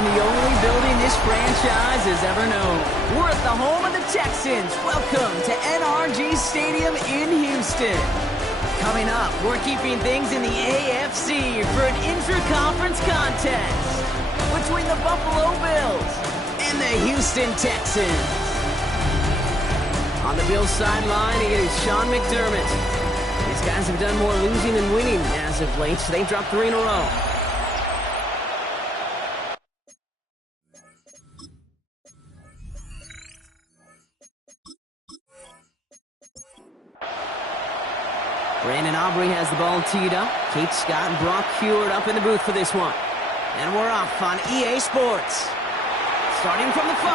in the only building this franchise has ever known. We're at the home of the Texans. Welcome to NRG Stadium in Houston. Coming up, we're keeping things in the AFC for an intra-conference contest between the Buffalo Bills and the Houston Texans. On the Bills sideline, it is Sean McDermott. These guys have done more losing than winning as of late. They've dropped 3 in a row. Brandon Aubrey has the ball teed up. Kate Scott and Brock Heward up in the booth for this one. And we're off on EA Sports. Starting from the 5.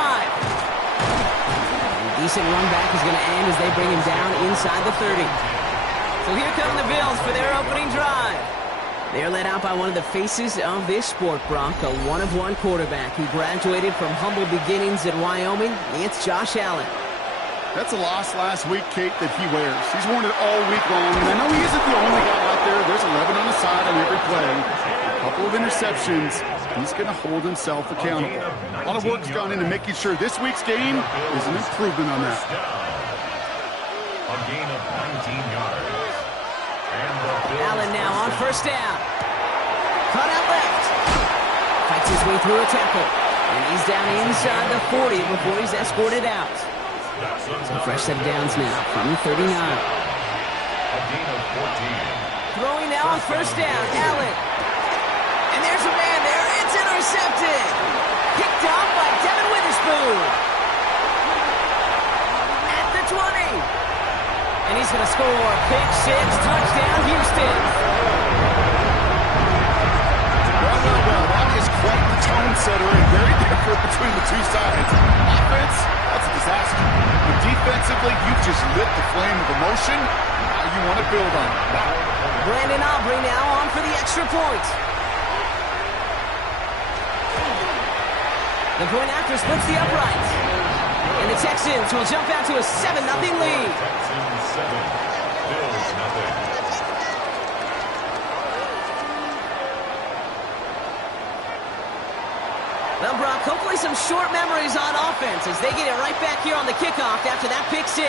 A decent run back is going to end as they bring him down inside the 30. So here come the Bills for their opening drive. They're led out by one of the faces of this sport, Brock, a one-of-one quarterback who graduated from humble beginnings at Wyoming. It's Josh Allen. That's a loss last week, Kate, that he wears. He's worn it all week long, and I know he isn't the only guy out there. There's 11 on the side on every play. A couple of interceptions. He's going to hold himself accountable. A lot of work's gone into making sure this week's game is an improvement on that. A gain of 19 yards. Allen now on first down. Cut out left. Fights his way through a tackle. And he's down inside the 40 before he's escorted out. So fresh set of downs now from the 39. A gain of 14. Throwing now on first down, Allen. And there's a man there. It's intercepted. Picked off by Devin Witherspoon. At the 20. And he's going to score. Pick 6, touchdown, Houston. Well, that is quite the tone setter and very different between the two sides. Offense, that's a disaster. But defensively, you've just lit the flame of emotion. Now you want to build on it. Brandon Aubrey now on for the extra point. The point after splits the uprights. And the Texans will jump out to a 7-0 lead. Texans 7, Bills nothing. Well, Brock, hopefully some short memories on offense as they get it right back here on the kickoff after that pick 6.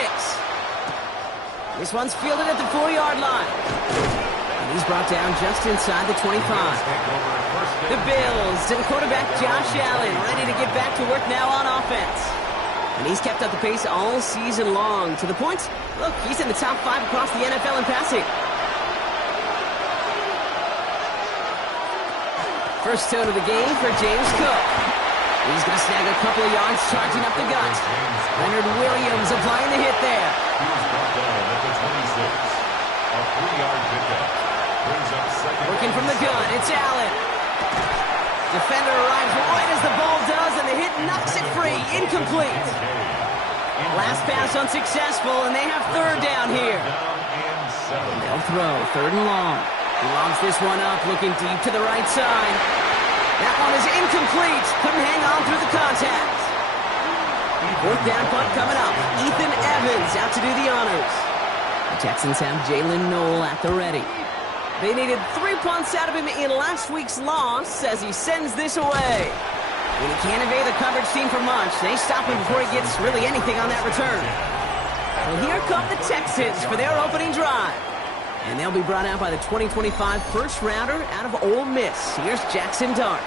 This one's fielded at the 4-yard line. And he's brought down just inside the 25. The Bills to the quarterback, Josh Allen, ready to get back to work now on offense. And he's kept up the pace all season long. To the point, look, he's in the top 5 across the NFL in passing. First tone of the game for James Cook. He's going to snag a couple of yards charging up the gut. Leonard Williams applying the hit there. He's brought down at the 26. A 3-yard pickup. Brings up second. Working from the gun, it's Allen. Defender arrives right as the ball does, and the hit knocks it free. Incomplete. Last pass unsuccessful, and they have third down here. They'll throw, 3rd and long. He lobs this one up, looking deep to the right side. That one is incomplete. Couldn't hang on through the contact. 4th down punt coming up. Ethan Evans out to do the honors. The Texans have Jalen Noel at the ready. They needed 3 punts out of him in last week's loss as he sends this away. When he can't evade the coverage team for much, they stop him before he gets really anything on that return. So here come the Texans for their opening drive. And they'll be brought out by the 2025 first-rounder out of Ole Miss. Here's Jackson Dart.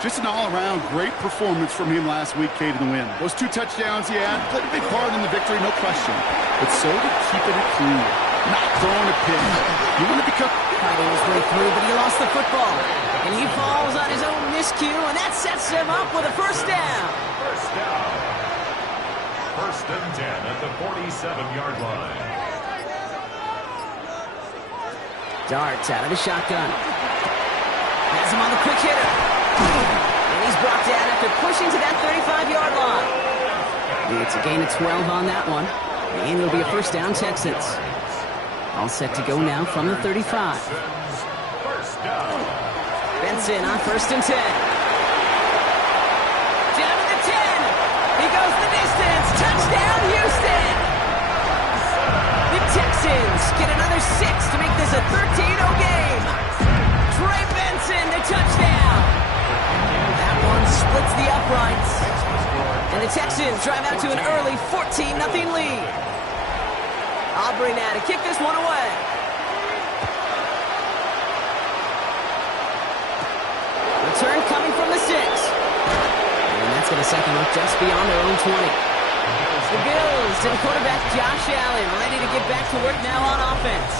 Just an all-around great performance from him last week, Kate, in the win. Those 2 touchdowns he had played a big part in the victory, no question. But so did keeping it clean, not throwing a pick. You want to become... Fighting his way through, but he lost the football. And he falls on his own miscue, and that sets him up with a first down. First down. 1st and 10 at the 47-yard line. Dart out of the shotgun. Has him on the quick hitter. And he's brought down after pushing to that 35-yard line. It's a gain of 12 on that one. And it'll be a first down, Texans. All set to go now from the 35. First down. Benson on 1st and 10. Down to the 10. He goes the distance. Touchdown, Houston. The Texans get another 6 to make this a 13-0 game. Trey Benson, the touchdown. That one splits the uprights. And the Texans drive out to an early 14-0 lead. Aubrey now to kick this one away. Return coming from the 6. And that's going to set them up just beyond their own 20. The Bills and quarterback Josh Allen ready to get back to work now on offense.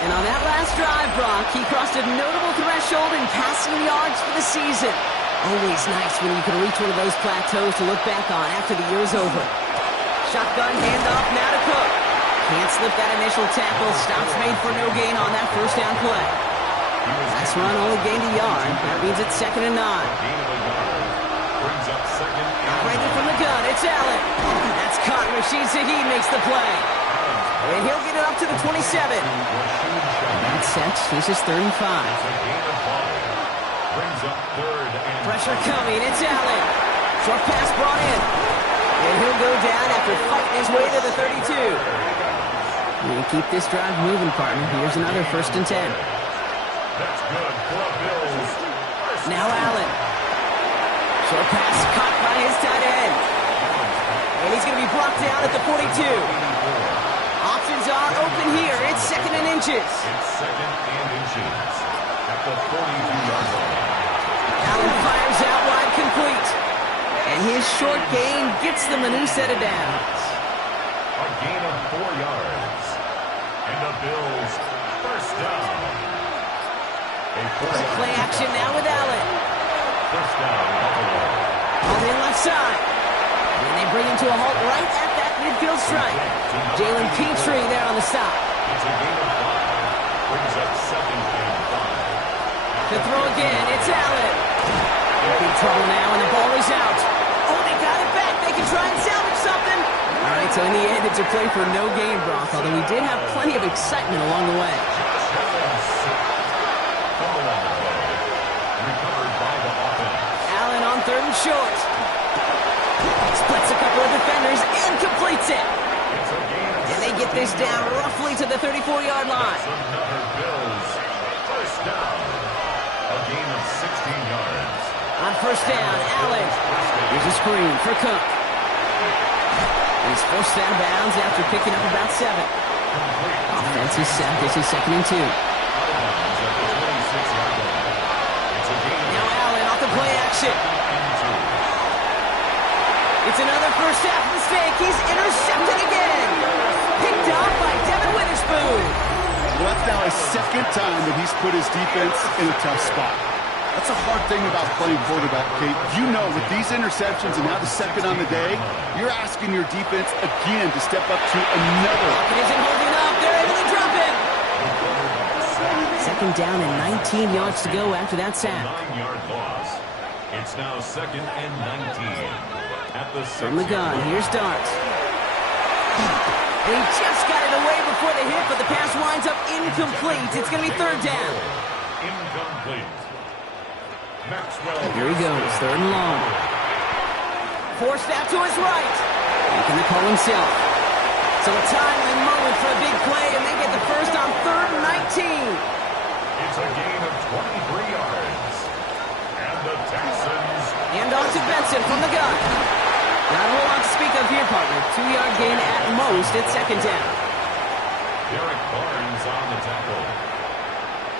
And on that last drive, Brock, he crossed a notable threshold in passing yards for the season. Always nice when you can reach one of those plateaus to look back on after the year's over. Shotgun handoff now to Cook. Can't slip that initial tackle. Stops made for no gain on that first down play. Last run only gained a yard. That means it's 2nd and 9. Operating from the gun, it's Allen. That's caught. Rashid Shaheed makes the play. And he'll get it up to the 27. That's set. This is 3rd and 5. Pressure coming. It's Allen. Short pass brought in. And he'll go down after fighting his way to the 32. And keep this drive moving, partner. Here's another 1st and 10. That's good for the Bills. Now Allen. Short pass caught by his tight end. And he's going to be brought down at the 42. Options are open here. It's 2nd and inches. It's 2nd and inches at the 42-yard line. Allen fires out wide, complete. And his short gain gets them a new set of downs. A gain of 4 yards. And the Bills first down. Play action now with Allen. First down, Buffalo. On the left side. And they bring him to a halt right at that midfield stripe. Jalen Petrie there on the stop. It's a gain of 5. Brings up 2nd and 5. To throw again, it's Allen. In big trouble now, and the ball is out. Oh, they got it back. They can try and salvage something. All right, so in the end, it's a play for no gain, Brock, although we did have plenty of excitement along the way. Allen on 3rd and short. Splits a couple of defenders and completes it. And they get this down roughly to the 34-yard line. Another Bills first down. A gain of 16 yards. On 1st down, Allen. Here's a screen for Cook. He's forced out of bounds after picking up about 7. Offense is set. This is 2nd and 2. Now Allen off the play action. It's another first half mistake. He's intercepted again. Picked off by Devin Witherspoon. Well, that's now his 2nd time that he's put his defense in a tough spot. That's a hard thing about playing quarterback, Kate. You know, with these interceptions and now the 2nd on the day, you're asking your defense again to step up to another. It isn't holding up. They're able to drop it. 2nd down and 19 yards to go after that sack. 9-yard loss. It's now 2nd and 19. At the From the gun, here's Darts. He just got it away before the hit, but the pass winds up incomplete. It's going to be 3rd down. Incomplete. Maxwell. Here he goes, 3rd and long. Forced out to his right. Making the call himself. So a timely moment for a big play, and they get the first on 3rd and 19. It's a gain of 23 yards. And the Texans. And on to Benson from the gun. Not a whole lot to speak of here, partner. 2-yard gain at most at 2nd down. Derek Barnes on the tackle.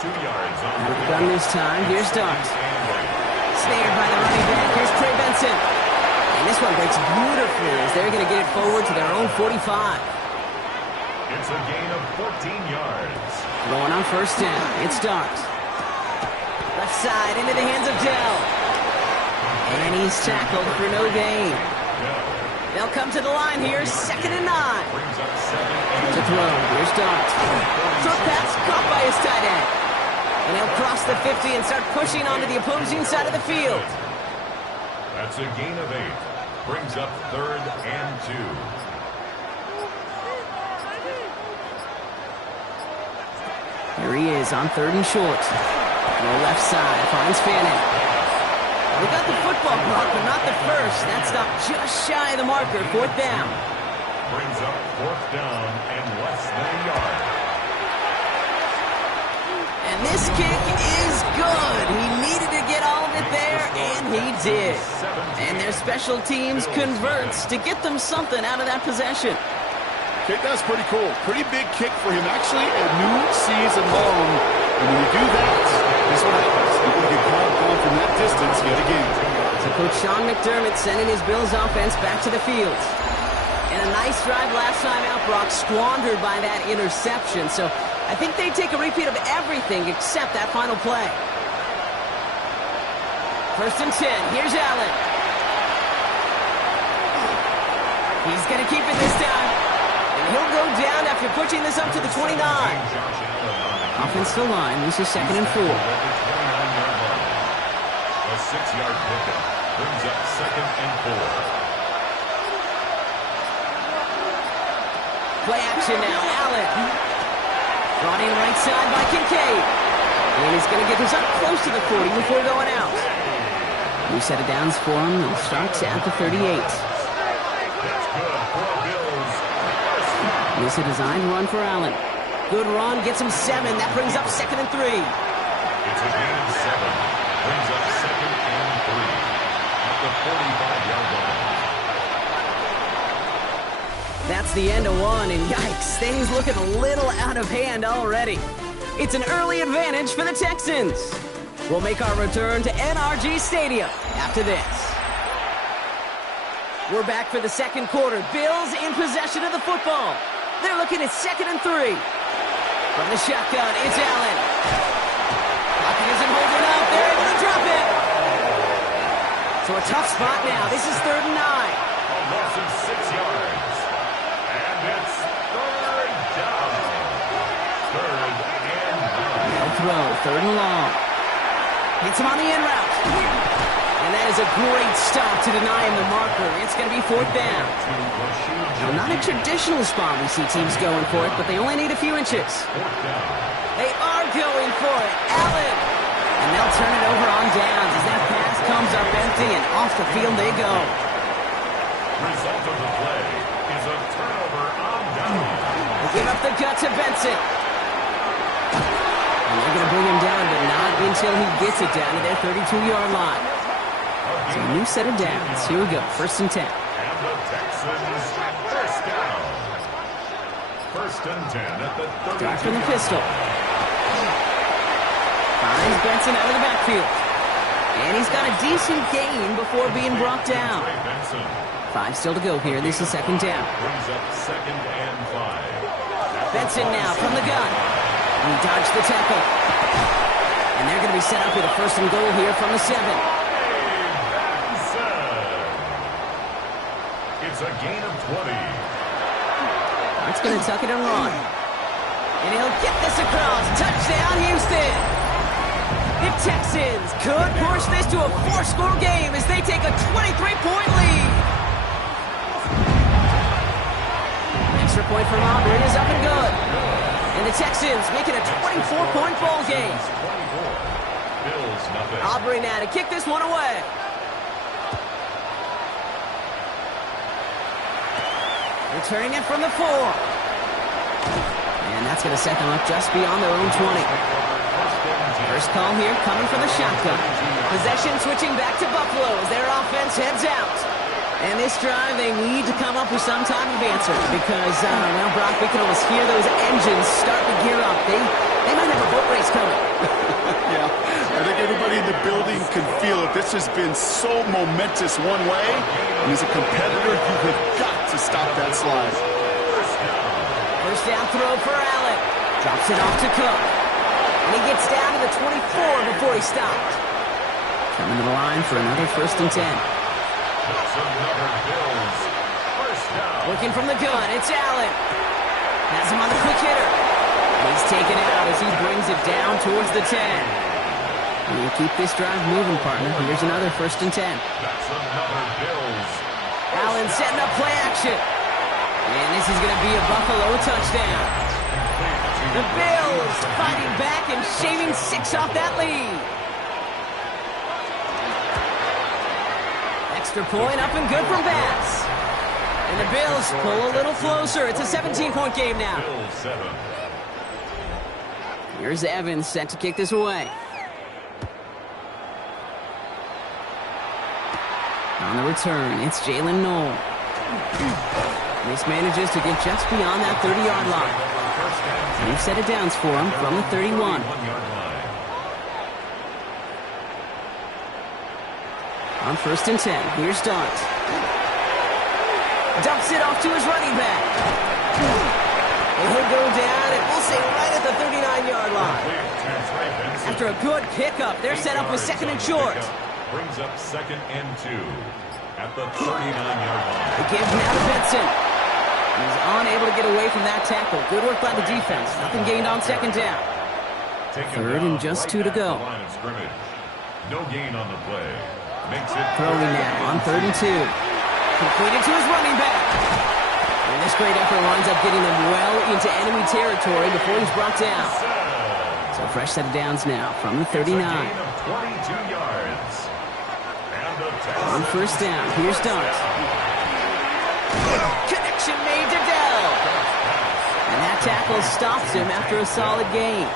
2 yards on the gun this time. Here's Darts. Snared by the running back. Here's Trey Benson. And this one breaks beautifully as they're going to get it forward to their own 45. It's a gain of 14 yards. Going on 1st down. It's Darts. Left side into the hands of Dell. And he's tackled for no gain. They'll come to the line here, 2nd and 9. To throw, here's Darts. Short pass caught by his tight end. And he'll cross the 50 and start pushing onto the opposing side of the field. That's a gain of 8. Brings up 3rd and 2. Here he is on 3rd and short. On the left side, finds Fanning. We got the football block, but not the first. That stopped just shy of the marker, 4th down. Brings up 4th down and less than a yard. And this kick is good. He needed to get all of it there, did. And their special teams converts to get them something out of that possession. Kick, that's pretty cool. Pretty big kick for him. Actually, a new season long. And when you do that, this is what happens. You're going to get called upon from that distance yet again. So Coach Sean McDermott sending his Bills offense back to the field. And a nice drive last time out, Brock, squandered by that interception. So I think they take a repeat of everything except that final play. 1st and 10. Here's Allen. He's going to keep it this time. And he'll go down after pushing this up to the 29. Offensive line. This is 2nd and 4. A 6-yard pickup brings up 2nd and 4. Play action now, Allen. Brought in right side by Kincaid. And he's going to get this up close to the 40 before going out. New set of downs for him. He starts at the 38. This is a designed run for Allen. Good run, gets him 7. That brings up 2nd and 3. It's a gain of 7. Brings up 2nd and 3 at the 45-yard line. That's the end of one, and yikes, things looking a little out of hand already. It's an early advantage for the Texans. We'll make our return to NRG Stadium after this. We're back for the second quarter. Bills in possession of the football. They're looking at 2nd and 3. From the shotgun, it's Allen. Pocket isn't holding up. They're able to drop it. So a tough spot now. This is 3rd and 9. A loss of 6 yards. And it's 3rd down. 3rd and 9. No throw, 3rd and long. Hits him on the in route. And that is a great stop to deny him the marker. It's going to be 4th down. Now, not a traditional spot we see teams going for it, but they only need a few inches. They are going for it. Allen. And they'll turn it over on downs as that pass comes up empty and off the field they go. Result of the play is a turnover on down. They give up the gut to Benson. And they're going to bring him down, but not until he gets it down to their 32-yard line. So a new set of downs. Here we go. 1st and 10. And the Texans first down. 1st and 10 at the 32. Drive from the pistol. Finds Benson out of the backfield. And he's got a decent gain before being brought down. 5 still to go here. This is 2nd down. Brings up 2nd and 5. Benson now from the gun. He dodged the tackle. And they're going to be set up with a 1st and goal here from the 7. It's a gain of 20. It's going to tuck it and run. And he'll get this across. Touchdown, Houston. The Texans could push this to a 4-score game as they take a 23-point lead. Extra point from Auburn is up and good. And the Texans make it a 24-point ball game. Bills nothing. Aubrey now to kick this one away. Returning it from the 4. And that's going to set them up just beyond their own 20. First call here coming from the shotgun. Possession switching back to Buffalo as their offense heads out. And this drive, they need to come up with some type of answer because, well, Brock, we can almost hear those engines start to gear up. They might have a boat race coming. Yeah, I think everybody in the building can feel it. This has been so momentous one way, and as a competitor, you have got to stop that slide. First down throw for Allen. Drops it off to Cook. And he gets down to the 24 before he stopped. Coming to the line for another 1st and 10. Working from the gun, it's Allen. Has him on the quick hitter. He's taken out as he brings it down towards the 10. And you keep this drive moving, partner. Here's another 1st and 10. Allen setting up play action. And this is going to be a Buffalo touchdown. The Bills fighting back and shaving 6 off that lead. Extra point up and good from Bass. And the Bills pull a little closer. It's a 17-point game now. Here's Evans set to kick this away. On the return, it's Jalen Knoll. This manages to get just beyond that 30-yard line. New set of downs for him from the 31. On 1st and 10, here's Dart. Dumps it off to his running back. And he'll go down, and we'll say right at the 39-yard line. After a good pickup, they're set up with 2nd and short. Brings up 2nd and 2 at the 39-yard line. The give now to Benson. He's unable to get away from that tackle. Good work by the defense. Nothing gained on 2nd down. 3rd and just 2 to go. No gain on the play. Makes it throwing now on 3rd and 2. Completed to his running back. And this great effort winds up getting them well into enemy territory before he's brought down. So fresh set of downs now from the 39. 22 yards. On 1st down, here's Dart. Connection made to Dell. And that tackle stops him after a solid gain.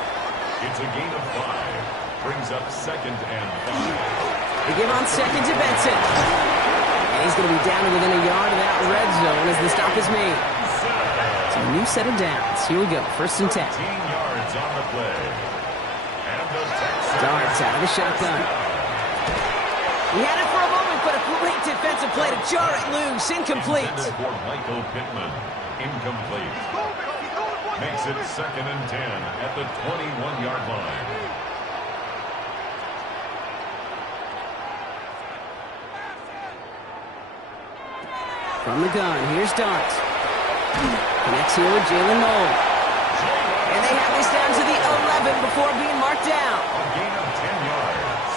It's a gain of 5. Brings up 2nd and 5. They give on 2nd to Benson. And he's going to be down to within a yard of that red zone as the stop is made. So a new set of downs. Here we go, 1st and 10. 15 yards on the play. And the Texans Darts out of the shotgun. He had it for a moment, but a great defensive play to jar it loose. Incomplete. For Michael Pittman. Incomplete. Makes it 2nd and 10 at the 21-yard line. From the gun, here's Dart. Connects here with Jalen Knoll. And they have this down to the 11 before being marked down. A gain of 10 yards.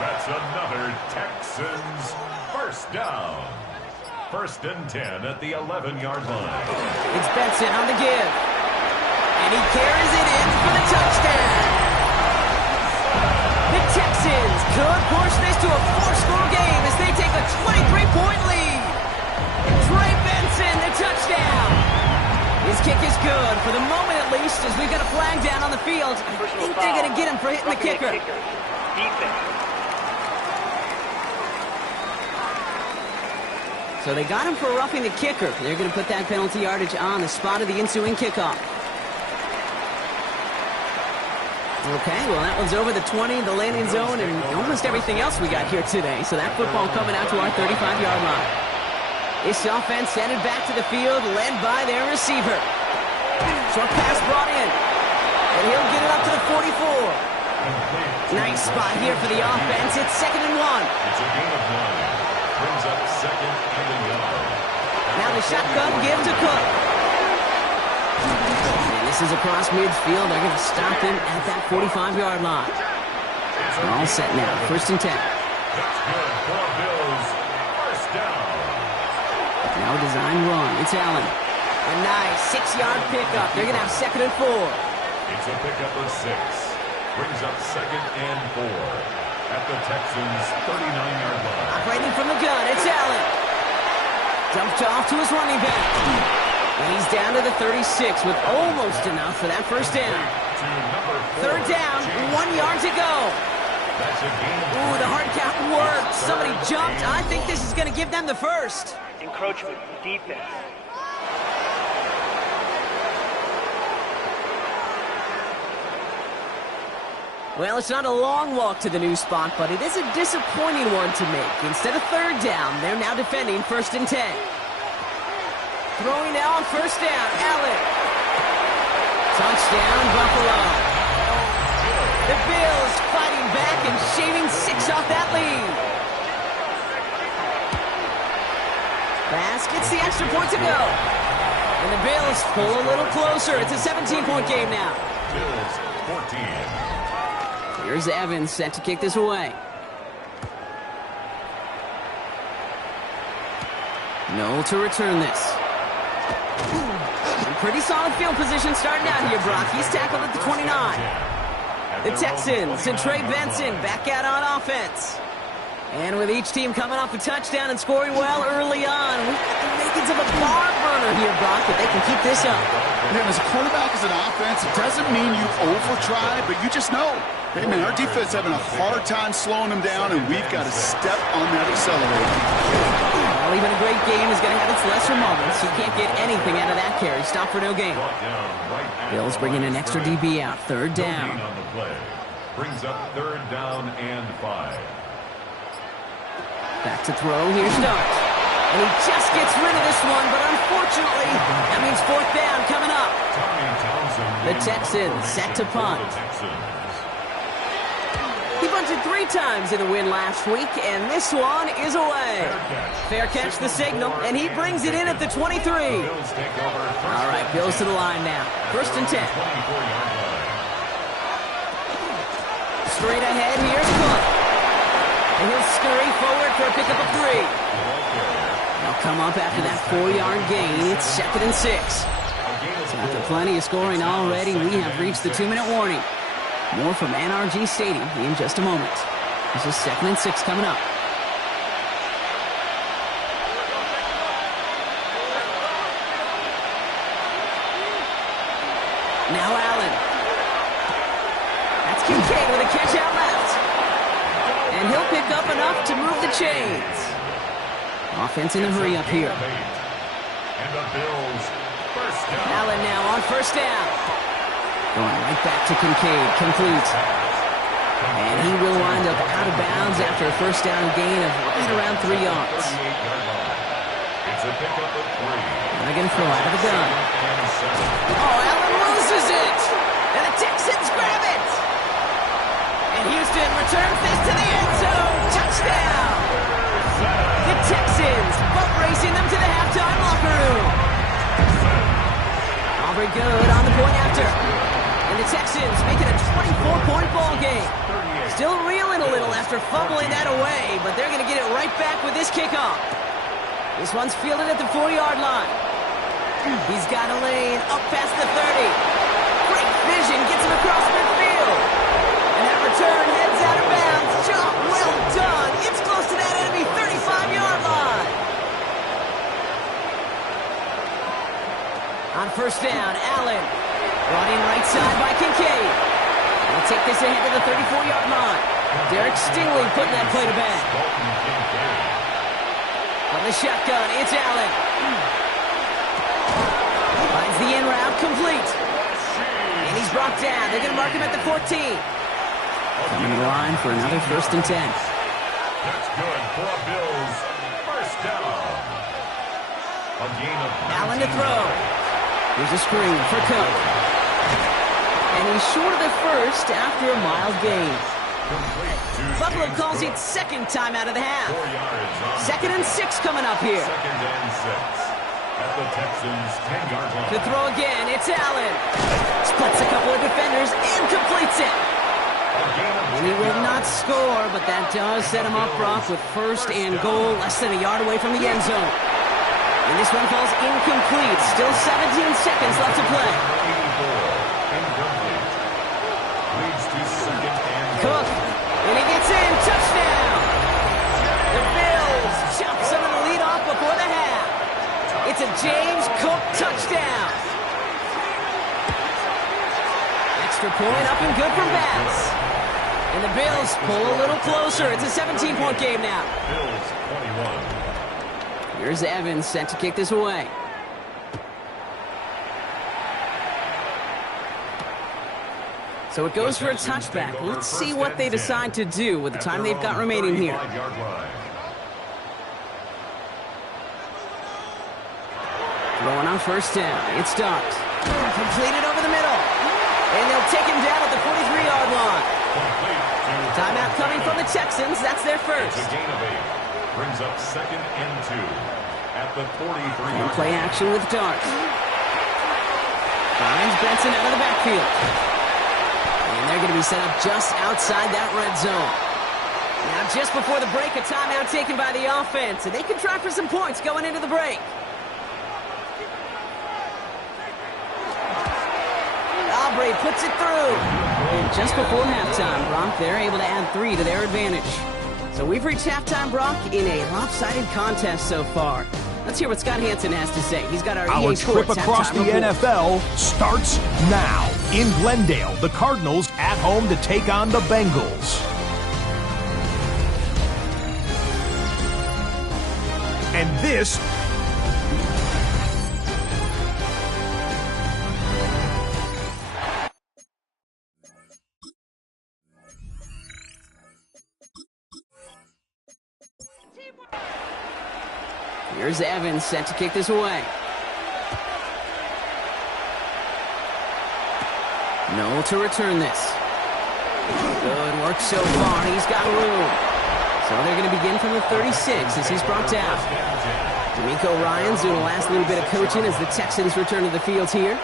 That's another Texans 1st down. 1st and 10 at the 11-yard line. It's Benson on the give. And he carries it in for the touchdown. The Texans could push this to a 4-score game as they take a 23-point lead. Trey Benson, the touchdown. His kick is good, for the moment at least, as we've got a flag down on the field. I think they're going to get him for hitting the kicker. So they got him for roughing the kicker. They're going to put that penalty yardage on the spot of the ensuing kickoff. Okay, well, that one's over the 20, the landing zone, and almost everything else we got here today. So that football coming out to our 35-yard line. This offense headed back to the field, led by their receiver. Short pass brought in, and he'll get it up to the 44. Nice spot here for the offense. It's 2nd and 1. It's a gain of 1. Brings up 2nd and a yard. Now the shotgun give to Cook. And this is across midfield. They're going to stop him at that 45-yard line. We're all set now. 1st and 10. That's good for Bills. 1st down. Now a design run. It's Allen. A nice 6-yard pickup. They're going to have 2nd and 4. It's a pickup of 6. Brings up 2nd and 4 at the Texans' 39-yard line. Operating from the gun. It's Allen. Dumped off to his running back. And he's down to the 36 with almost enough for that 1st down. 3rd down. 1 yard to go. That's a gain of Ooh, the hard count worked. Somebody jumped. I think this is going to give them the 1st. Encroachment, defense. Well, it's not a long walk to the new spot, but it is a disappointing one to make. Instead of 3rd down, they're now defending 1st and 10. Throwing now on 1st down, Allen. Touchdown, Buffalo. The Bills fighting back and shaving 6 off that lead. Pass gets the extra point to go. And the Bills pull a little closer. It's a 17-point game now. Bills 14. Here's Evans set to kick this away. Knoll to return this. And pretty solid field position starting out here, Brock. He's tackled at the 29. The Texans and Trey Benson back out on offense. And with each team coming off a touchdown and scoring well early on, we've got the makings of a barn burner here, Brock, if they can keep this up. And as a quarterback, as an offense, it doesn't mean you over-try, but you just know, hey, man, our defense is having a hard time slowing them down, and we've got to step on that accelerator. Well, even a great game is going to have its lesser moments. You can't get anything out of that carry. Stop for no gain. Bills bringing an extra DB out. Third down. On the play. Brings up third down and 5. Back to throw. Here's Starks. And he just gets rid of this one, but unfortunately, that means fourth down coming up. The Texans set to punt. He punted 3 times in the win last week, and this one is away. Fair catch the signal, and he brings it in at the 23. All right, Bills to the line now. First and 10. Straight ahead, here's punt. And he'll scurry forward for a pickup of 3. They'll come up after that 4-yard gain. It's 2nd and 6. So after plenty of scoring already, we have reached the 2-minute warning. More from NRG Stadium in just a moment. This is 2nd and 6 coming up. Now Allen. That's Kincaid with a catch out left. And he'll pick up enough to move the chains. Offense in a hurry up here. And the Bills first down. Allen now on first down. Going right back to Kincaid. Complete. And he will wind up out of bounds after a first down gain of right around 3 yards. It's a pickup of 3. They're going to throw out of the gun. Oh, Allen loses it. And the Texans grab it. And Houston returns this to the end zone. Touchdown. The Texans boat racing them to the halftime locker room. Aubrey good on the point after. And the Texans making a 24-point ball game. Still reeling a little after fumbling that away, but they're going to get it right back with this kickoff. This one's fielded at the 4-yard line. He's got a lane up past the 30. Great vision gets him across midfield. And that return heads out of bounds. Job well done. It's close to that enemy 35-yard line. On first down, Allen. Brought in right side by Kincaid. He'll take this ahead to the 34-yard line. Derek Stingley putting that play to bed. From the shotgun, it's Allen. Finds the in route, complete. And he's brought down. They're going to mark him at the 14. Coming to the line for another first and 10. That's good for a Bills first down. A gain of Allen to throw. Here's a screen for Cook. And he's short of the first after a mild gain. Buffalo calls it second time out of the half. 2nd and 6 coming up here. 2nd and 6 at the Texans 10-yard line. To throw again, it's Allen. Splits a couple of defenders and completes it. And he will not score, but that does set him up, Brock, with first and goal, less than a yard away from the end zone. And this one falls incomplete. Still 17 seconds left to play. Cook, and he gets in. Touchdown. The Bills chop some of the lead off before the half. It's a James Cook touchdown. Extra point up and good from Bass. And the Bills pull a little closer. It's a 17-point game now. Bills 21. Here's Evans set to kick this away. So it goes for a touchback. Let's see what they decide to do with the time they've got remaining here. Throwing on first down. It's Starks. Completed over the middle. And they'll take him down at the 43-yard line. Timeout coming from the Texans. That's their first. It's a gain of 8. Brings up 2nd and 2 at the 43. And play action with Darks. Finds Benson out of the backfield. And they're going to be set up just outside that red zone. Now, just before the break, a timeout taken by the offense. And they can try for some points going into the break. Aubrey puts it through. And just before halftime, Brock, they're able to add 3 to their advantage. So we've reached halftime, Brock, in a lopsided contest so far. Let's hear what Scott Hansen has to say. He's got our Our EA trip Sports across the halftime report. NFL starts now. In Glendale, the Cardinals at home to take on the Bengals. And this Here's Evans set to kick this away. Noel to return this. Good work so far. He's got room. So they're going to begin from the 36 as he's brought down. D'Amico Ryans doing the last little bit of coaching as the Texans return to the field here.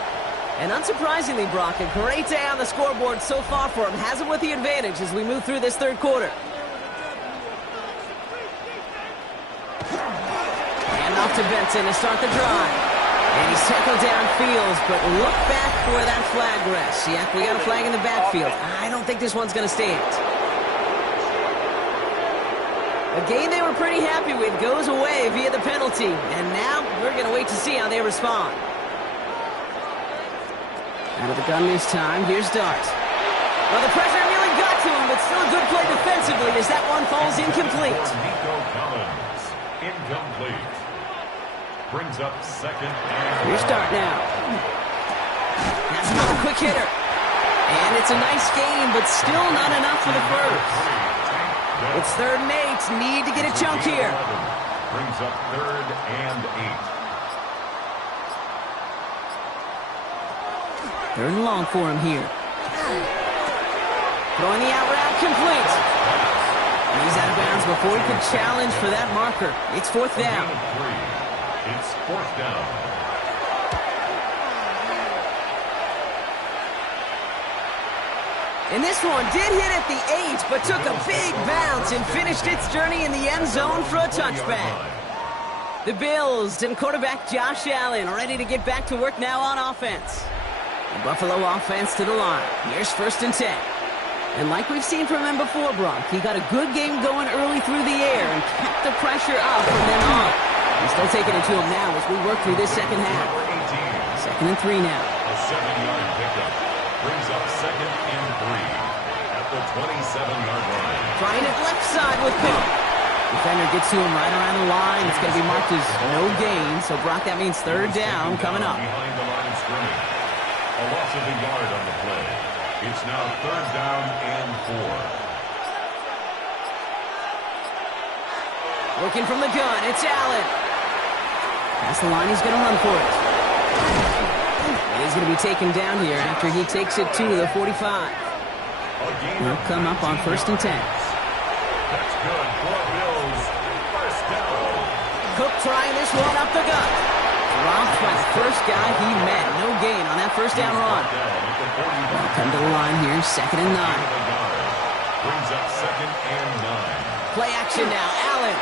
And unsurprisingly, Brock, a great day on the scoreboard so far for him. Has him with the advantage as we move through this third quarter. And off to Benson to start the drive. And he's tackled downfield, but look back where that flag rests. Yeah, we got a flag in the backfield. I don't think this one's going to stand. A game they were pretty happy with goes away via the penalty. And now we're going to wait to see how they respond. Out of the gun this time. Here's Dart. Well, the pressure nearly got to him, but still a good play defensively as that one falls incomplete. Nico Collins, incomplete. Brings up second and... Here's Dart now. That's another quick hitter. And it's a nice game, but still not enough for the first. It's 3rd and 8. Need to get a chunk here. Brings up 3rd and 8. 3rd and long for him here. Throwing the out route complete. And he's out of bounds before he could challenge for that marker. It's 4th down. It's 4th down. And this one did hit at the 8, but took a big bounce and finished its journey in the end zone for a touchback. The Bills and quarterback Josh Allen ready to get back to work now on offense. The Buffalo offense to the line. Here's 1st and 10. And like we've seen from him before, Brock, he got a good game going early through the air and kept the pressure up from then on. He's still taking it to him now as we work through this second half. 2nd and 3 now. A 7-yard pickup. Brings up 2nd and 3 at the 27-yard line. Trying it left side with Cook. Defender gets to him right around the line. It's going to be marked as no gain. So, Brock, that means 3rd down coming up. Behind the line of scrimmage. A loss of a yard on the play. It's now 3rd down and 4. Working from the gun. It's Allen. That's the line. He's going to run for it. And he's going to be taken down here after he takes it to the 45. He'll come up on 1st and 10. That's good for Bills. 1st down. Cook trying this one up the gut. Dropped by the first guy he met. No gain on that 1st down run. Come to the line here. 2nd and 9. Brings up 2nd and 9. Play action now. Allen.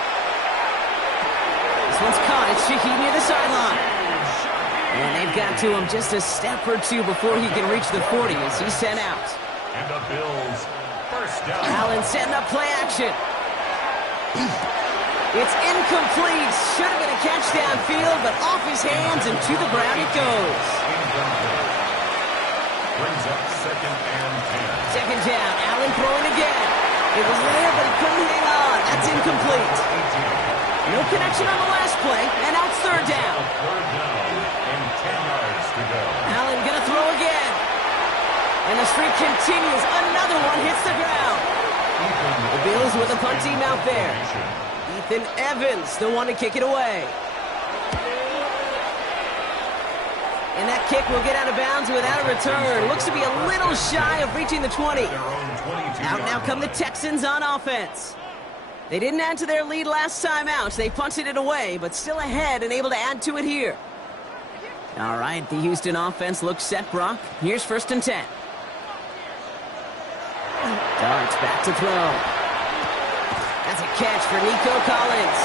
This one's caught. It's Shaheed near the sideline. And they've got to him just a step or two before he can reach the 40 as he's sent out. And the Bills, 1st down. Allen setting up play action. It's incomplete. Should have been a catch downfield, but off his hands and to the ground it goes. Brings up 2nd and 10. 2nd down. Allen throwing again. It was there, but he couldn't hang on. That's incomplete. No connection on the last play, and now it's 3rd down. 3rd down and 10 yards to go. Allen gonna throw again. And the streak continues. Another one hits the ground. The Bills with a punt team out there. Ethan Evans, the one to kick it away. And that kick will get out of bounds without a return. Looks to be a little shy of reaching the 20. Out now come the Texans on offense. They didn't add to their lead last time out. They punted it away, but still ahead and able to add to it here. All right, the Houston offense looks set, Brock. Here's 1st and 10. Darts back to throw. That's a catch for Nico Collins.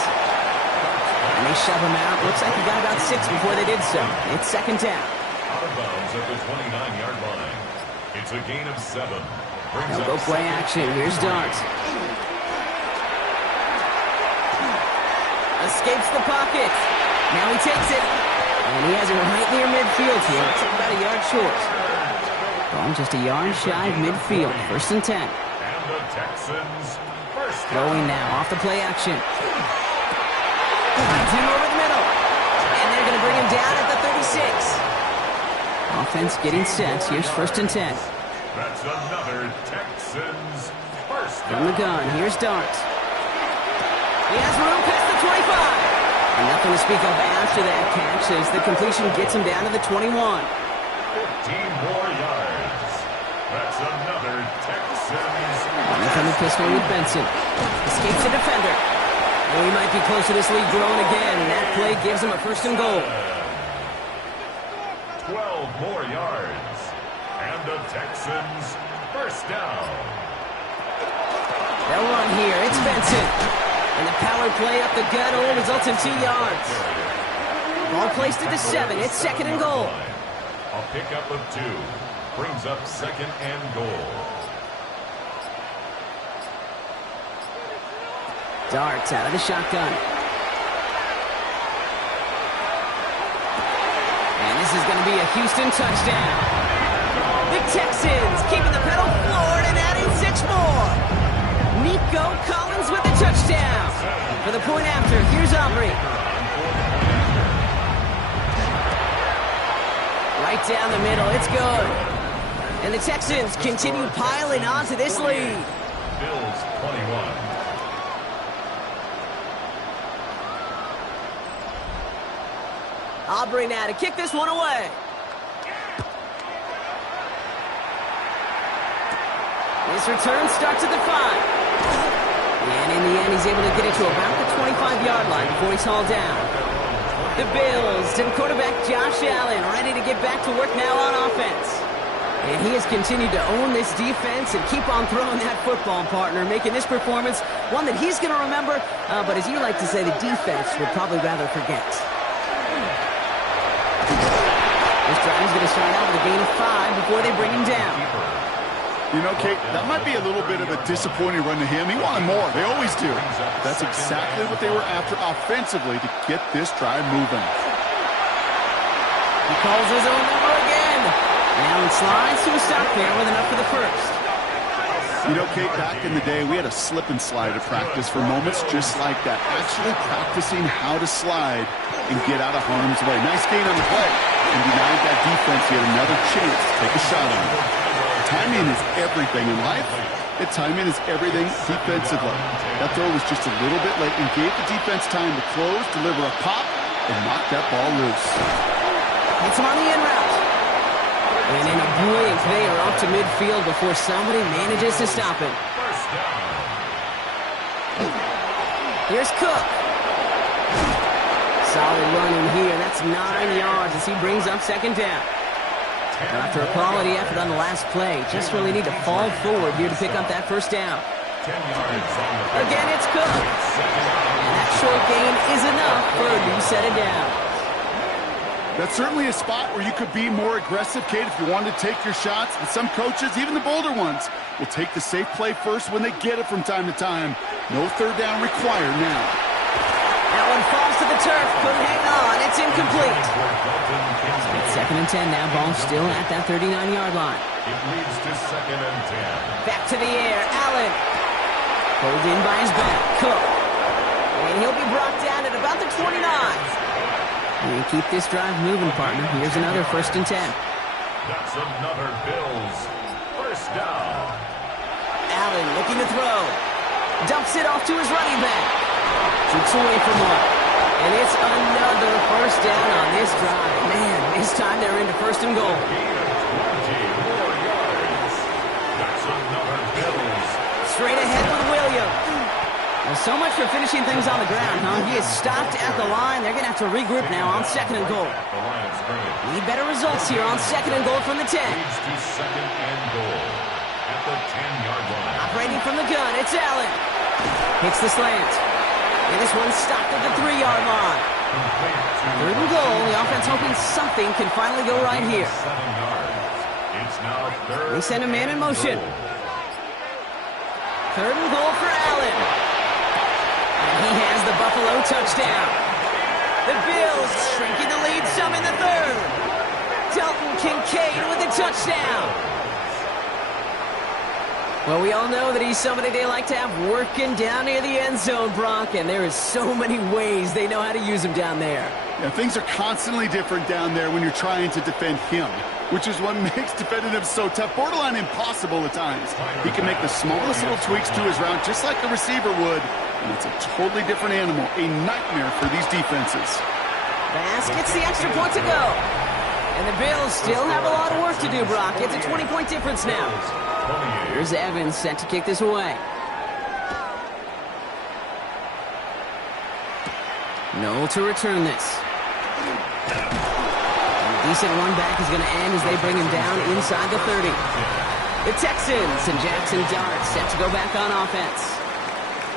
And they shove him out. Looks like he got about 6 before they did so. It's 2nd down. Out of bounds at the 29-yard line. It's a gain of 7. They'll go play action. Here's Dart. Escapes the pocket. Now he takes it. And he has it right near midfield here. It's about a yard short. Ball just a yard shy of midfield. 1st and 10. And the Texans first down. Going now off the play action. Finds him over the middle. And they're going to bring him down at the 36. Offense getting set. Here's 1st and 10. That's another Texans first down. From the gun, here's Darts. He has room past the 25. And nothing to speak of after that catch as the completion gets him down to the 21. 15 more yards. That's another Texans. On the pistol with Benson. Escapes the defender. Oh, he might be close to this lead growing again, and that play gives him a 1st and goal. 12 more yards. And the Texans first down. They'll run here. It's Benson. And the power play up the gut only results in 2 yards. Ball placed at the 7. It's 2nd and goal. A pickup of 2 brings up 2nd and goal. Darts out of the shotgun. And this is going to be a Houston touchdown. The Texans keeping the pedal floored and adding 6 more. Nico Collins with the touchdown. For the point after, here's Aubrey. Right down the middle, it's good. And the Texans continue piling on to this lead. Bills 21. Aubrey now to kick this one away. This return starts at the 5. And in the end, he's able to get it to about the 25-yard line before he's hauled down. The Bills and quarterback Josh Allen ready to get back to work now on offense. And he has continued to own this defense and keep on throwing that football, partner, making this performance one that he's going to remember, but as you like to say, the defense would probably rather forget. This drive is going to start out with a gain of 5 before they bring him down. You know, Kate, that might be a little bit of a disappointing run to him. He wanted more. They always do. That's exactly what they were after offensively to get this drive moving. He calls his own number again. And Allen slides to a stop there with enough for the 1st. You know, Kate, back in the day, we had a slip and slide at practice for moments just like that. Actually practicing how to slide and get out of harm's way. Nice gain on the play. And denied that defense yet another chance to take a shot on him. Timing is everything in life. And timing is everything defensively. That throw was just a little bit late and gave the defense time to close, deliver a pop, and knock that ball loose. It's him on the in route. And in a blink, they are off to midfield before somebody manages to stop it. Here's Cook. Solid running here. That's 9 yards as he brings up 2nd down. After a quality effort on the last play, just really need to fall forward here to pick up that 1st down. 10 yards on the Again, it's Cook. And that short gain is enough for a new set of downs. That's certainly a spot where you could be more aggressive, Kate, if you wanted to take your shots. But some coaches, even the bolder ones, will take the safe play first when they get it from time to time. No 3rd down required now. That one falls to the turf. Couldn't hang on. It's incomplete. It's 2nd and 10 now. Ball still at that 39-yard line. It leads to 2nd and 10. Back to the air. Allen. Pulled in by his back. Cook. And he'll be brought down at about the 29. And keep this drive moving, partner. Here's another 1st and 10. That's another Bills first down. Allen looking to throw. Dumps it off to his running back. Shoots away from one. And it's another 1st down on this drive. Man, this time they're into 1st and goal. 20 more yards. That's another Bills. Straight ahead with William. Well, so much for finishing things on the ground, huh? He is stopped at the line. They're going to have to regroup now on 2nd and goal. The line of scrimmage. Need better results here on 2nd and goal from the 10. Leads to 2nd and goal at the 10-yard line. Operating from the gun, it's Allen. Hits the slant. And this one's stopped at the 3-yard line. 3rd and goal. The offense hoping something can finally go right here. 7 yards. It's now 3rd. They send a man in motion. 3rd and goal for Allen. And he has the Buffalo touchdown. The Bills shrinking the lead some in the third. Dalton Kincaid with a touchdown. Well, we all know that he's somebody they like to have working down near the end zone, Brock, and there is so many ways they know how to use him down there. Yeah, things are constantly different down there when you're trying to defend him, which is what makes defending him so tough, borderline impossible at times. He can make the smallest little tweaks to his route just like a receiver would, and it's a totally different animal, a nightmare for these defenses. Bass gets the extra point to go. And the Bills still have a lot of work to do, Brock. It's a 20-point difference now. Here's Evans set to kick this away. Noel to return this. And a decent run back is going to end as they bring him down inside the 30. The Texans and Jackson Dart set to go back on offense.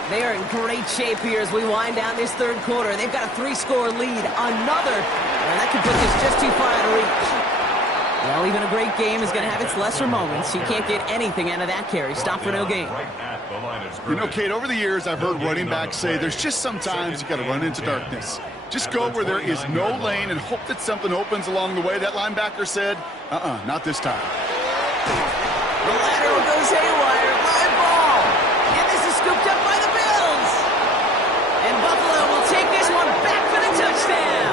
They are in great shape here as we wind down this third quarter. They've got a 3-score lead. Another, and that could put this just too far out of reach. Well, even a great game is going to have its lesser moments. You can't get anything out of that carry. Stop for no gain. You know, Kate, over the years, I've heard running backs say there's just sometimes you got to run into darkness. Just go where there is no lane and hope that something opens along the way. That linebacker said, not this time. The lateral goes haywire. Live ball. And this is scooped up by the Bills. And Buffalo will take this one back for the touchdown.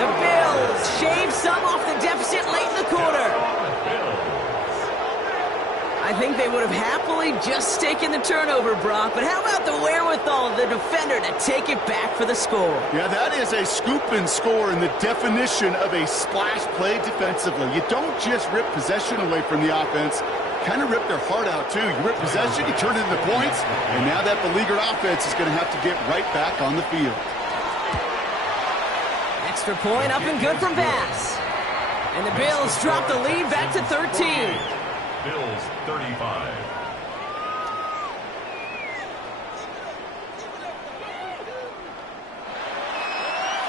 The Bills shave some off the deficit late in the quarter. I think they would have happily just taken the turnover, Brock, but how about the wherewithal of the defender to take it back for the score? Yeah, that is a scoop and score in the definition of a splash play defensively. You don't just rip possession away from the offense, kind of rip their heart out too. You rip possession, you turn it into points, and now that beleaguered offense is going to have to get right back on the field. Extra point up and good from Bass. And the Bills drop the lead back to 13. Bills 35.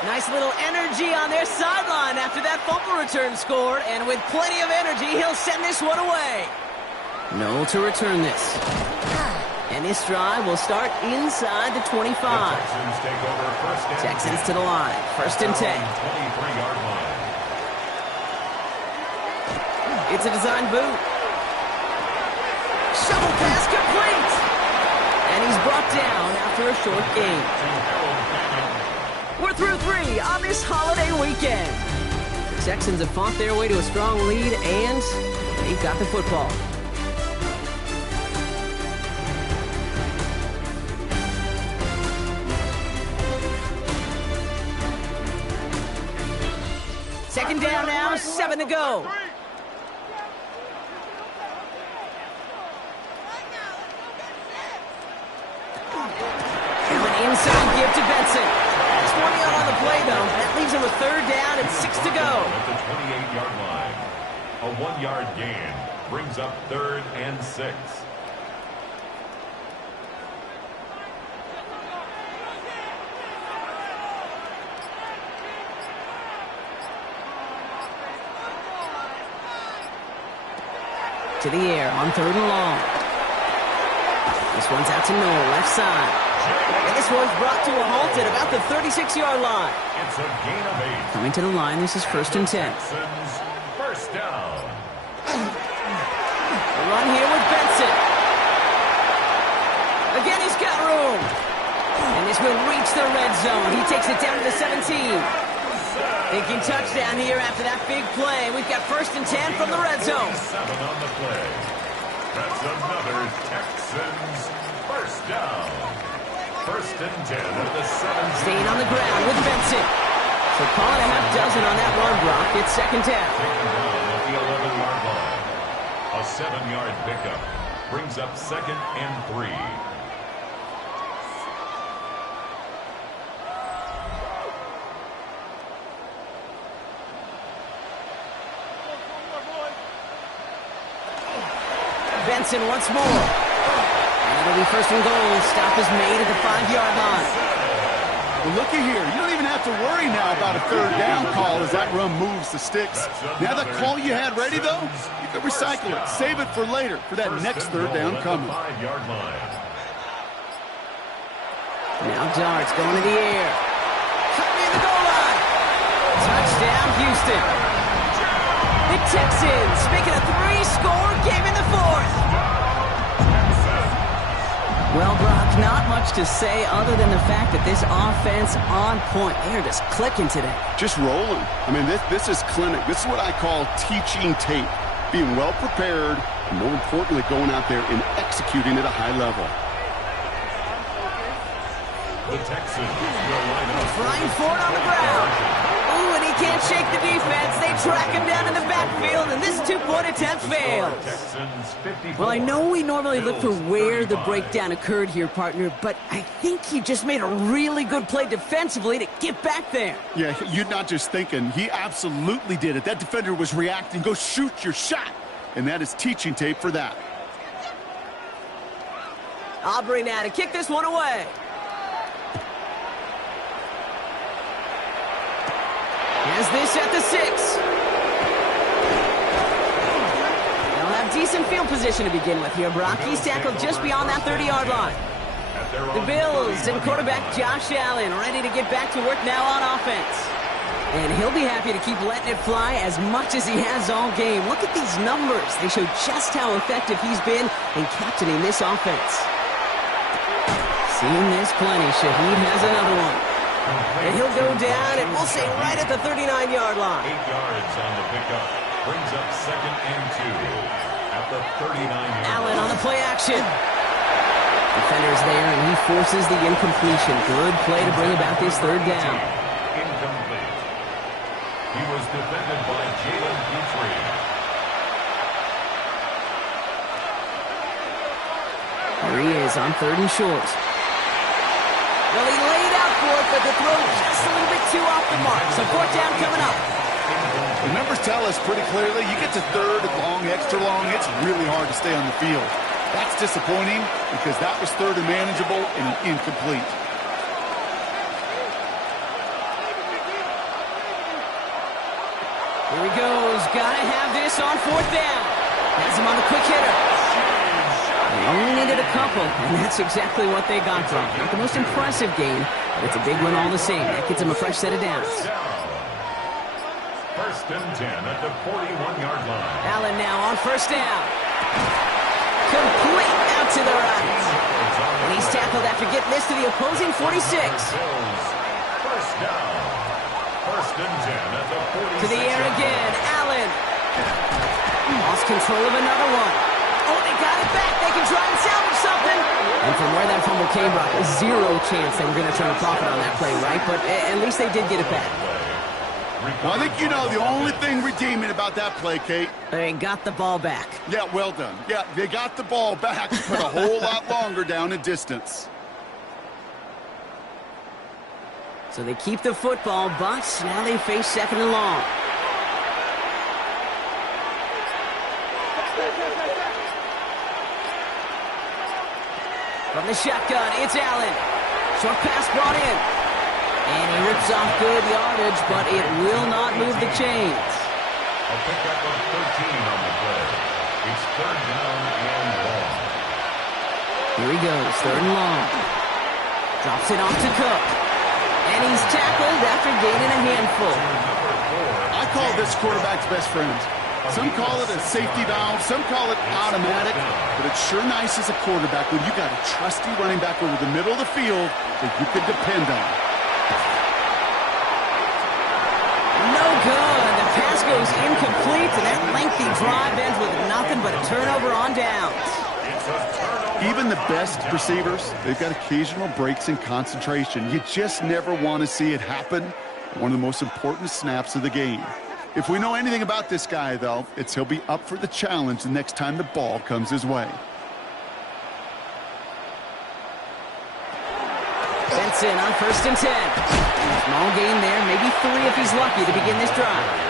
Nice little energy on their sideline after that fumble return scored, and with plenty of energy, he'll send this one away. Noel to return this. And this drive will start inside the 25. Texans take over first and Texans to the line. First and 10. 23-yard line. It's a design boot. Shovel pass complete. And he's brought down after a short gain. We're through 3 on this holiday weekend. The Texans have fought their way to a strong lead, and they've got the football. Second down now, 7 to go. And an inside give to Benson. That's 20 out on the play, though. That leaves him a third down and 6 to go. At the 28-yard line. A 1-yard gain brings up 3rd and 6. To the air on 3rd and long. This one's out to Noel, left side. And this one's brought to a halt at about the 36-yard line. It's a gain of 8. Coming to the line, this is first and 10. Texans first down. A run here with Benson. Again, he's got room. And this will reach the red zone. He takes it down to the 17. Thinking touchdown here after that big play. We've got first and 10 from the red zone. 7 on the play. That's another Texans first down. First and 10 at the 7. Staying on the ground with Benson. So call it a half dozen on that run block. It's second down. Taken down at the 11-yard line. A 7-yard pickup brings up 2nd and 3. Benson once more. And it'll be first and goal. Stop is made at the 5-yard line. Well, looky here. You don't even have to worry now about a third down call as that run moves the sticks. Now that call you had ready, though, you can recycle it. Save it for later for that next third down coming. 5-yard line. Now Dart's going to the air. Cutting in Houston. The Texans make it a 3-score game in the fourth. Well, Brock, not much to say other than the fact that this offense on point. They're just clicking today. Just rolling. I mean, this is clinic. This is what I call teaching tape. Being well prepared, and more importantly, going out there and executing at a high level. The Texans will line up. Flying forward on the ground. Ooh, and he can't shake the defense. They track him down in the backfield, and this two-point attempt fails. Well, I know we normally look for where the breakdown occurred here, partner, but I think he just made a really good play defensively to get back there. Yeah, you're not just thinking. He absolutely did it. That defender was reacting. Go shoot your shot. And that is teaching tape for that. Aubrey now to kick this one away. Has this at the 6. They'll have decent field position to begin with here. Brock, he's tackled just beyond that 30-yard line. The Bills and quarterback Josh Allen ready to get back to work now on offense. And he'll be happy to keep letting it fly as much as he has all game. Look at these numbers. They show just how effective he's been in captaining this offense. Seen this plenty. Shaheed has another one. And he'll go down, and we'll say right at the 39-yard line. 8 yards on the pickup. Brings up 2nd and 2 at the 39-yard line. Allen on the play action. Defender's there, and he forces the incompletion. Good play to bring about this 3rd down. Incomplete. He was defended by Jalen Petrie. There he is on 3rd and short. Well, he laid out for it, but the throw just a little bit too off the mark. So 4th down coming up. The numbers tell us pretty clearly, you get to 3rd and long, extra long, it's really hard to stay on the field. That's disappointing because that was 3rd and manageable and an incomplete. Here he goes. Gotta have this on 4th down. Has him on the quick hitter. They only needed a couple, and that's exactly what they got from him. Not the most impressive game, but it's a big one all the same. That gets him a fresh set of downs. 1st and 10 at the 41-yard line. Allen now on 1st down. Complete out to the right. And he's tackled after getting this to the opposing 46. 1st down. 1st and 10 at the 46. To the air again. Allen. Lost control of another one. Oh, they got it back. They can try and salvage something. And from where that fumble came, Brock, zero chance they were going to turn a profit on that play, right? But at least they did get it back. Well, I think you know the only thing redeeming about that play, Kate. They got the ball back. Yeah, well done. Yeah, they got the ball back, but a whole lot longer down in distance. So they keep the football, but now they face 2nd and long. From the shotgun, it's Allen. Short pass brought in. And he rips off good yardage, but it will not move the chains. A pickup of 13 on the play. It's 3rd down and long. Here he goes, 3rd and long. Drops it off to Cook. And he's tackled after gaining a handful. I call this quarterback's best friend. Some call it a safety valve, some call it automatic, but it's sure nice as a quarterback when you got a trusty running back over the middle of the field that you can depend on. No good. The pass goes incomplete, and that lengthy drive ends with nothing but a turnover on downs. Even the best receivers, they've got occasional breaks in concentration. You just never want to see it happen. One of the most important snaps of the game. If we know anything about this guy, though, it's he'll be up for the challenge the next time the ball comes his way. Benson on 1st and 10. Small gain there, maybe 3 if he's lucky to begin this drive.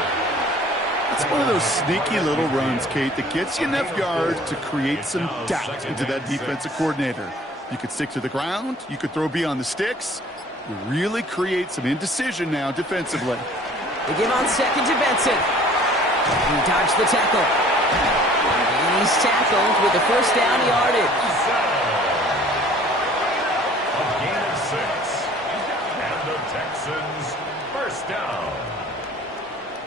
It's one of those sneaky little runs, Kate, that gets you enough yards to create some doubt into that defensive coordinator. You could stick to the ground. You could throw beyond the sticks. You really create some indecision now defensively. They give on 2nd to Benson. He dodged the tackle. And he's tackled with the 1st down yardage. A gain of 6. And the Texans 1st down.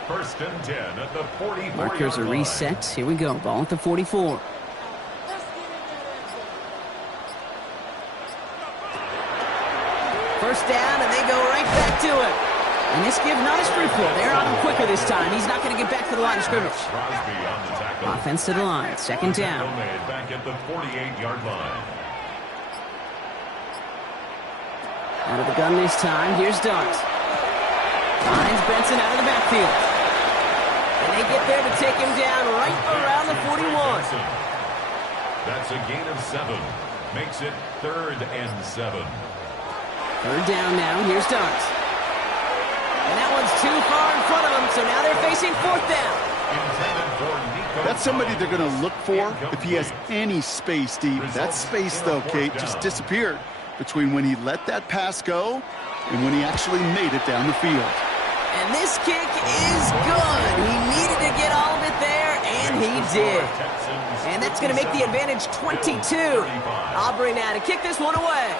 First and 10 at the 44-yard line. Markers are reset. Here we go. Ball at the 44. First down, and they go right back to it. And this give not as fruitful. They're on him quicker this time. He's not going to get back to the line of scrimmage. Offense to the line. Second down. Back at the 48-yard line. Out of the gun this time. Here's Dart. Finds Benson out of the backfield. And they get there to take him down right around the 41. That's a gain of 7. Makes it 3rd and 7. Third down now. Here's Dart. And that one's too far in front of them, so now they're facing 4th down. That's somebody they're going to look for if he has any space deep. That space, though, Kate, just disappeared between when he let that pass go and when he actually made it down the field. And this kick is good. He needed to get all of it there, and he did. And that's going to make the advantage 22. Aubrey now to kick this one away.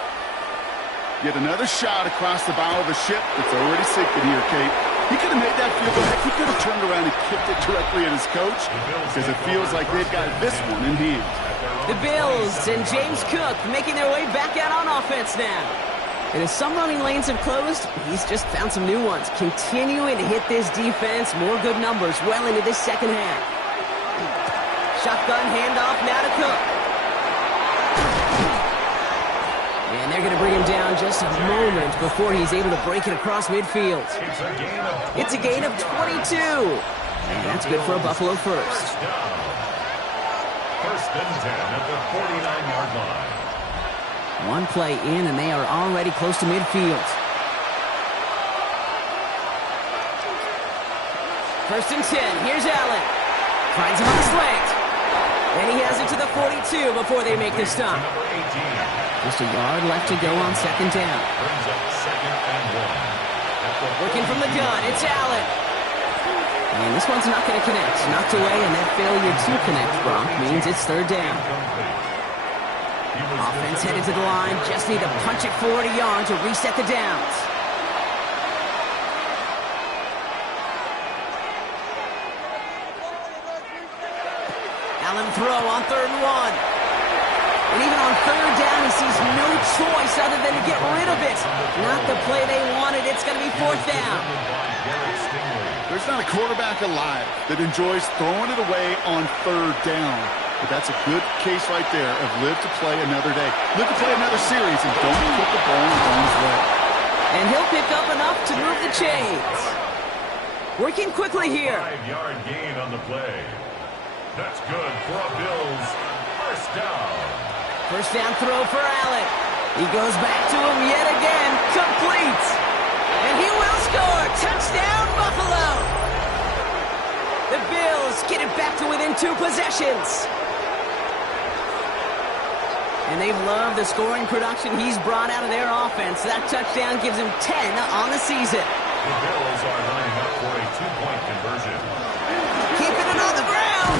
Yet another shot across the bow of a ship that's already sinking here, Kate. He could have made that field goal. He could have turned around and kicked it directly at his coach because it feels like they've got this one in hand. The Bills and James Cook making their way back out on offense now. And as some running lanes have closed, he's just found some new ones. Continuing to hit this defense. More good numbers well into this second half. Shotgun handoff now to Cook. And they're going to bring him down just a moment before he's able to break it across midfield. It's a gain of 22. And that's good for a Buffalo first. First and 10 at the 49-yard line. One play in, and they are already close to midfield. First and 10. Here's Allen. Finds him on the slant. And he has it to the 42 before they make the stop. Just a yard left to go on second down. Working from the gun, it's Allen. And this one's not going to connect. Knocked away, and that failure to connect, Brock, means it's third down. Offense headed to the line. Just need to punch it forward a yard to reset the downs. Allen throw on 3rd and 1. And even on 3rd down, he sees no choice other than to get rid of it. Not the play they wanted. It's going to be 4th down. There's not a quarterback alive that enjoys throwing it away on 3rd down. But that's a good case right there of live to play another day. Live to play another series and don't put the ball in harm's way. And he'll pick up enough to move the chains. Working quickly here. 5-yard gain on the play. That's good for a Bills first down. First down throw for Allen. He goes back to him yet again. Complete. And he will score. Touchdown, Buffalo. The Bills get it back to within 2 possessions. And they've loved the scoring production he's brought out of their offense. That touchdown gives him 10 on the season. The Bills are lining up for a 2-point conversion. Keeping it on the ground.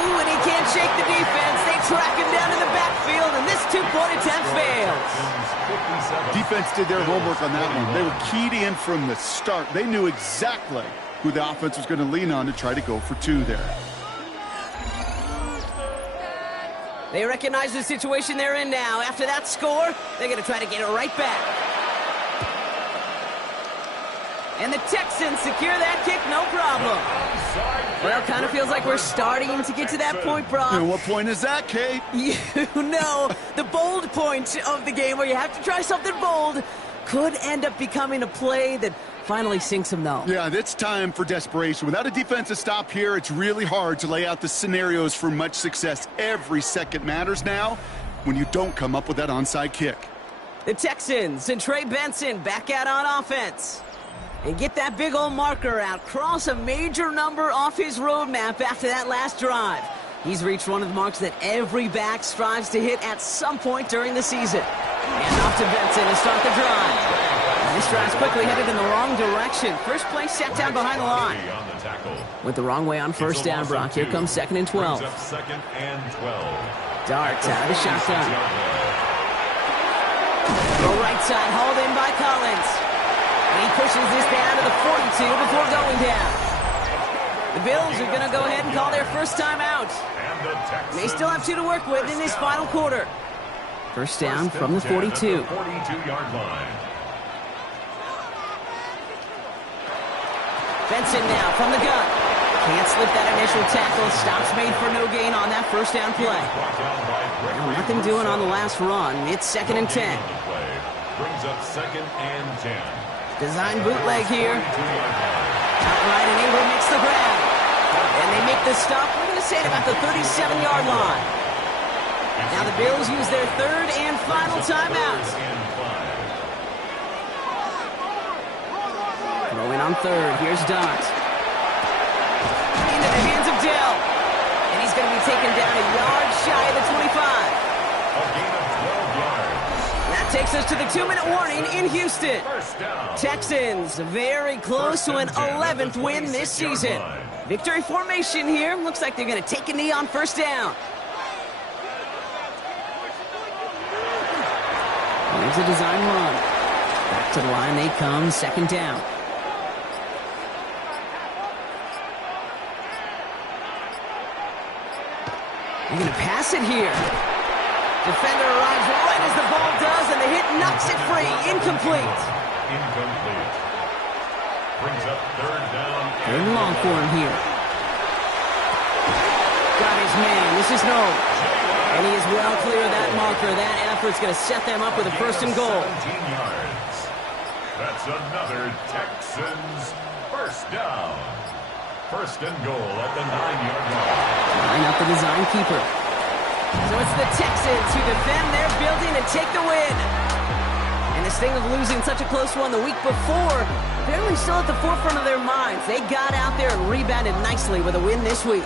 Ooh, and he can't shake the defense. They track him down in the backfield, and this 2-point attempt fails. Defense did their homework on that one. They were keyed in from the start. They knew exactly who the offense was going to lean on to try to go for 2 there. They recognize the situation they're in now. After that score, they're going to try to get it right back. And the Texans secure that kick, no problem. Well, kind of feels like we're starting to get to that point, Brock. And what point is that, Kate? You know, the bold point of the game where you have to try something bold could end up becoming a play that finally sinks them, though. Yeah, it's time for desperation. Without a defensive stop here, it's really hard to lay out the scenarios for much success. Every second matters now when you don't come up with that onside kick. The Texans and Trey Benson back out on offense. And get that big old marker out. Cross a major number off his roadmap after that last drive. He's reached one of the marks that every back strives to hit at some point during the season. And off to Benson to start the drive. And this drive's quickly headed in the wrong direction. First play set down behind the line. Went the wrong way on first down, Brock. Here comes 2nd and 12. Second and 12. Dart out of the shotgun. The right side hauled in by Collins. And he pushes this down to the 42 before going down. The Bills are going to go ahead and call their first time out. They still have 2 to work with in this final quarter. First down from the 42. 42-yard line. Benson now from the gun. Can't slip that initial tackle. Stops made for no gain on that first down play. Now, nothing doing on the last run. It's 2nd and 10. Brings up 2nd and 10. Design bootleg here. Outright, and Ingram makes the grab. And they make the stop, we're going to say at about the 37-yard line. Now the Bills use their 3rd and final timeout. Throwing on 3rd, here's Dot. Into the hands of Dell. And he's going to be taken down a yard shy of the 25. A gain of 12 yards. That takes us to the 2-minute warning in Houston. Texans very close to an 11th win this season. Victory formation here. Looks like they're going to take a knee on first down. Here's a design run. Back to the line they come, 2nd down. They're going to pass it here. Defender arrives right as the ball does, and the hit knocks it free. Incomplete. Incomplete. Brings up 3rd down. 3rd and long for him here. Got his man. This is no. And he is well clear of that marker. That effort's going to set them up with a 1st and goal. 17 yards. That's another Texans 1st down. 1st and goal at the 9-yard line. Line up the design keeper. So it's the Texans who defend their building and take the win. And this thing of losing such a close one the week before, apparently still at the forefront of their minds. They got out there and rebounded nicely with a win this week.